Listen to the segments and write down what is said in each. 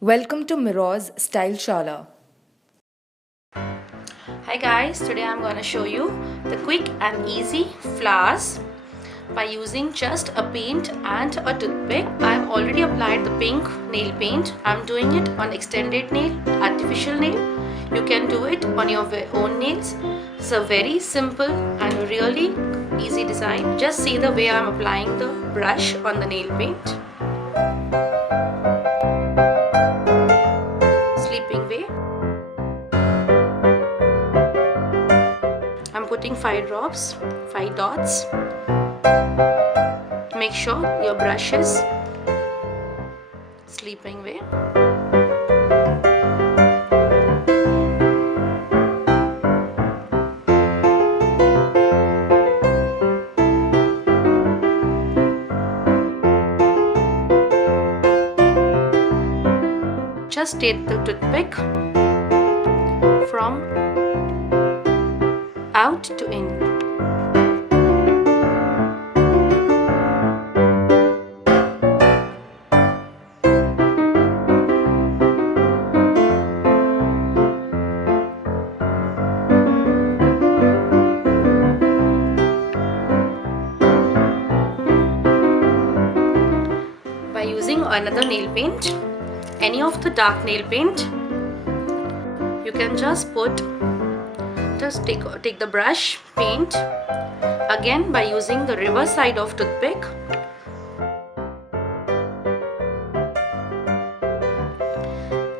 Welcome to Mirror's Style Shala. Hi guys, today I'm going to show you the quick and easy flowers by using just a paint and a toothpick. I've already applied the pink nail paint. I'm doing it on extended nail, artificial nail. You can do it on your own nails. It's a very simple and really easy design. Just see the way I'm applying the brush on the nail paint. Sleeping way. I'm putting 5 drops, 5 dots. Make sure your brush is sleeping way. Just take the toothpick from out to in. By using another nail paint, any of the dark nail paint, you can just take the brush paint again by using the reverse side of toothpick.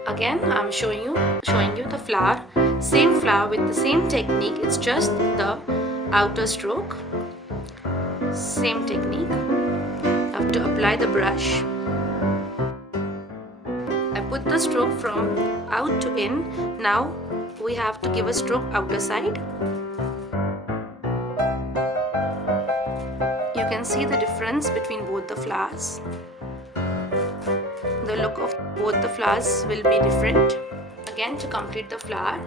Again I'm showing you the flower, same flower with the same technique. It's just the outer stroke, same technique. I have to apply the brush. I put the stroke from out to in. Now we have to give a stroke outer side. You can see the difference between both the flowers. The look of both the flowers will be different. Again, to complete the flower,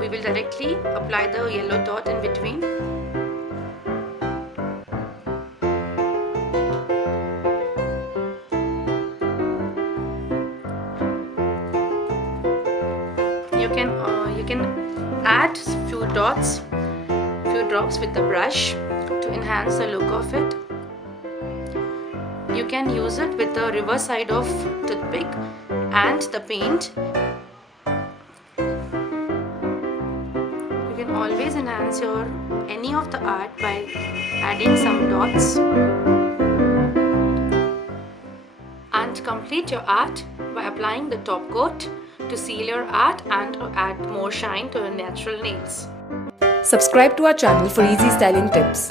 we will directly apply the yellow dot in between. You can add few drops with the brush to enhance the look of it. You can use it with the reverse side of toothpick and the paint. You can always enhance any of the art by adding some dots. And complete your art by applying the top coat to seal your art and add more shine to your natural nails. Subscribe to our channel for easy styling tips.